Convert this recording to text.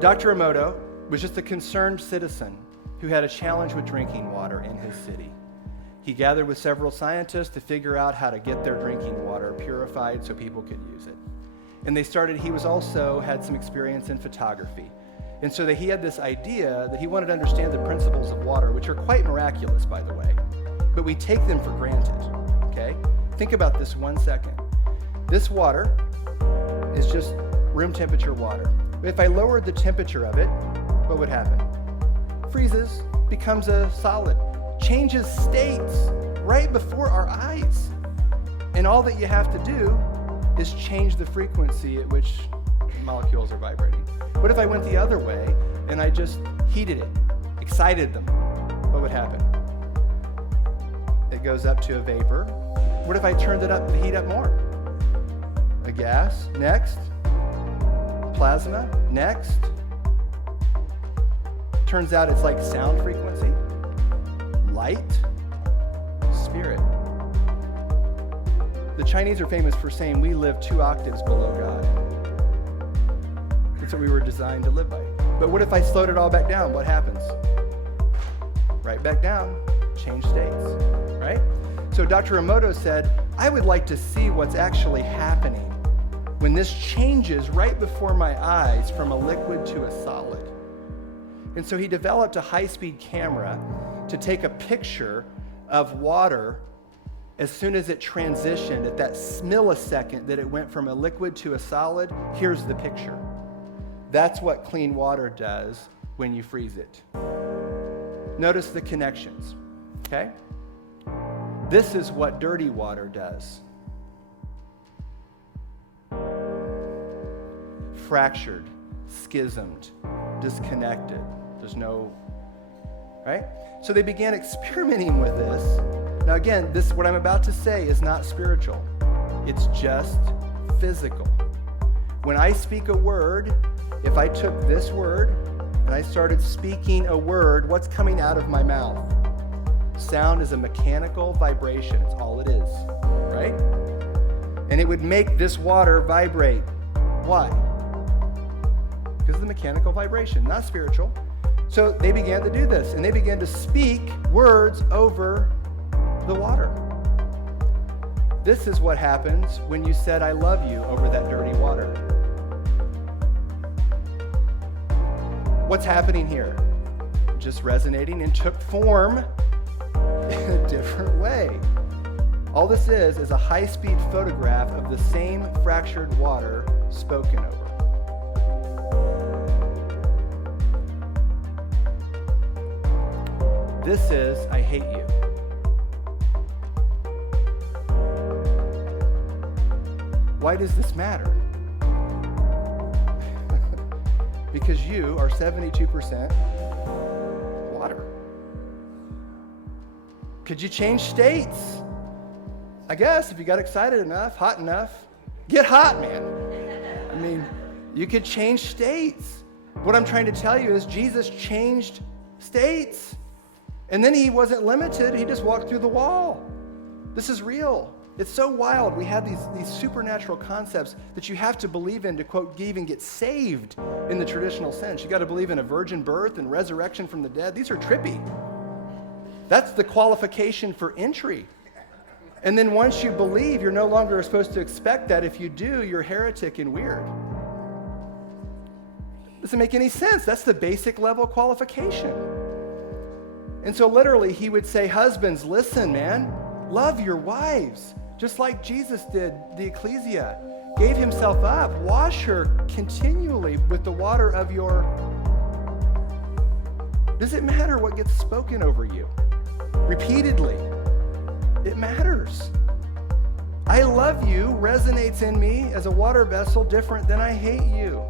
Dr. Emoto was just a concerned citizen who had a challenge with drinking water in his city. He gathered with several scientists to figure out how to get their drinking water purified so people could use it. And he was also had some experience in photography. And so that he had this idea that he wanted to understand the principles of water, which are quite miraculous, by the way, but we take them for granted, okay? Think about this 1 second. This water is just room temperature water. But if I lowered the temperature of it, what would happen? Freezes, becomes a solid, changes states right before our eyes. And all that you have to do is change the frequency at which molecules are vibrating. What if I went the other way and I just heated it, excited them? What would happen? It goes up to a vapor. What if I turned it up, the heat up more? A gas, next. Plasma, next. Turns out it's like sound frequency, light, spirit. The Chinese are famous for saying we live 2 octaves below God. That's what we were designed to live by. But what if I slowed it all back down? What happens? Right back down, change states, right? So Dr. Emoto said, I would like to see what's actually happening when this changes right before my eyes from a liquid to a solid. And so he developed a high-speed camera to take a picture of water as soon as it transitioned at that millisecond that it went from a liquid to a solid. Here's the picture. That's what clean water does when you freeze it. Notice the connections, okay? This is what dirty water does. Fractured, schismed, disconnected. There's no, right? So they began experimenting with this. Now again, what I'm about to say is not spiritual. It's just physical. When I speak a word, if I took this word and I started speaking a word, what's coming out of my mouth? Sound is a mechanical vibration. It's all it is, right? And it would make this water vibrate. Why? Because of the mechanical vibration, not spiritual. So they began to do this, and they began to speak words over the water. This is what happens when you said, I love you over that dirty water. What's happening here? Just resonating and took form in a different way. All this is a high-speed photograph of the same fractured water spoken over. This is, I hate you. Why does this matter? Because you are 72% water. Could you change states? I guess if you got excited enough, hot enough. Get hot, man. I mean, you could change states. What I'm trying to tell you is Jesus changed states. And then he wasn't limited. He just walked through the wall. This is real. It's so wild. We have these supernatural concepts that you have to believe in to, quote, even get saved in the traditional sense. You got to believe in a virgin birth and resurrection from the dead. These are trippy. That's the qualification for entry. And then once you believe, you're no longer supposed to expect that. If you do, you're heretic and weird. Doesn't make any sense. That's the basic level qualification. And so literally he would say, husbands, listen, man, love your wives, just like Jesus did, the ecclesia, gave himself up. Wash her continually with the water of your... Does it matter what gets spoken over you? Repeatedly. It matters. I love you resonates in me as a water vessel different than I hate you.